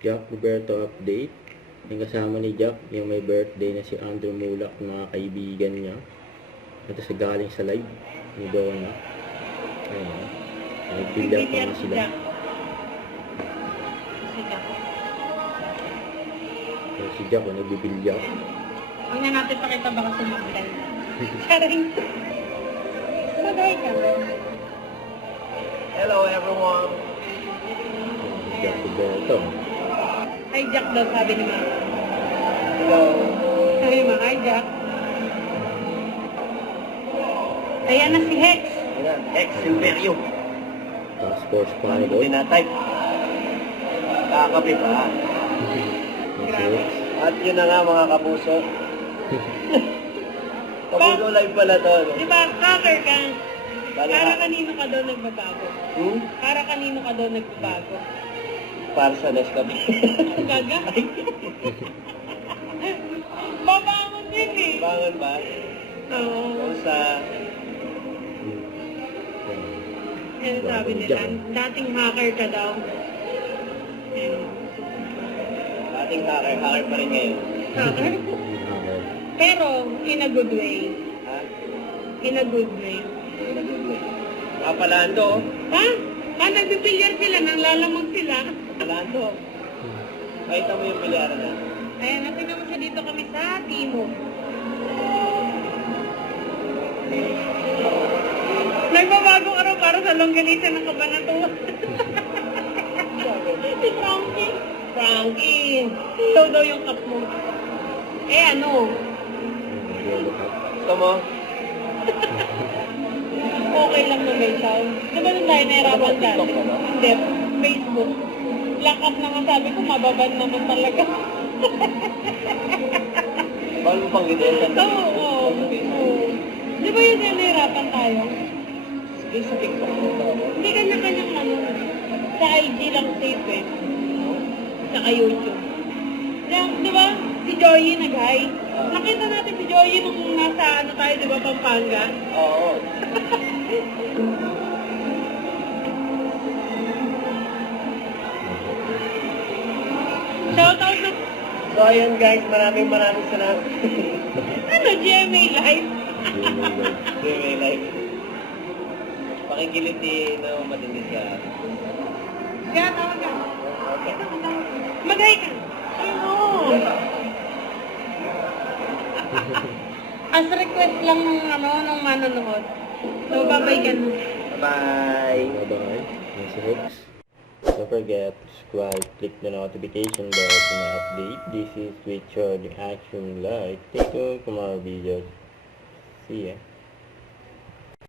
Jack Roberto update. Yung kasama ni Jack, yung may birthday na si Andrew Mulak, mga kaibigan niya. Ito sa galing sa live ni Donna. Ayun. Nagbilyar pa na sila. Si Jack, nagbibilyar. Huwag na natin pakita baka sumagdan. Charing. Magay ka. Hello everyone. Jack Roberto. Hi Jack daw sabi ni Mama. Hello. Sabi ni Mama, hi Jack. Ayan na si Hex. Ayan, Hex Silverio. Task Force Ano Pilot. tinatype? Kakape pa. Grabe. At yun na nga mga kapuso. Kapuso live pala to. No? Di ba, hacker ka? Bali Para ha- kanino ka daw nagbabago? Para kanino ka daw nagbabago? Para sa Nescafe. Gaga? Babangon din eh. Bangon ba? Oo. O sa... Yan sabi nila, dating hacker ka daw. Ayun. Ating hacker. Hacker pa rin ngayon. Hacker? Pero, in a good way. Ha? In a good way. Kapalando. Ha? Nagbibilyar sila, nang lalamog sila. Kapalando. Kahita mo yung bilyaran na. Ayan, natin naman siya dito kami sa Timog. Nagbabagong araw para sa longganisa ng Kabanatuan. Si Frankie. Frankie. Ito daw yung cup mo. Eh ano? Gusto mo? Okay lang na may sound. Di ba nung tayo nahirapan dati? TikTok ka ba? Hindi, Facebook. Lock up na nga sabi ko, mababan naman talaga. Bawal mo pang gitin? Oo. Di ba yun yung nahirapan tayo? Sige sa TikTok mo ba? Hindi kanya-kanyang ano. Sa IG lang safe eh. Saka YouTube. Di ba? Si Joey nag-hi. Nakita natin si Joey nung nasa ano tayo, di ba, Pampanga? Oo. Shoutout na, So ayun guys, maraming salamat. ano, GMA Live. GMA Live. Pakikiliti na matindi sa... Kaya tawag ka. Okay. Mag-hi ka. Ayun. As request lang ng ano, ng manonood. So, babay ka na. Bye! Bye-bye. This is Hex. Don't forget to subscribe, click the notification bell for my update. This is Richard Action Live. Take a look for more videos. See ya.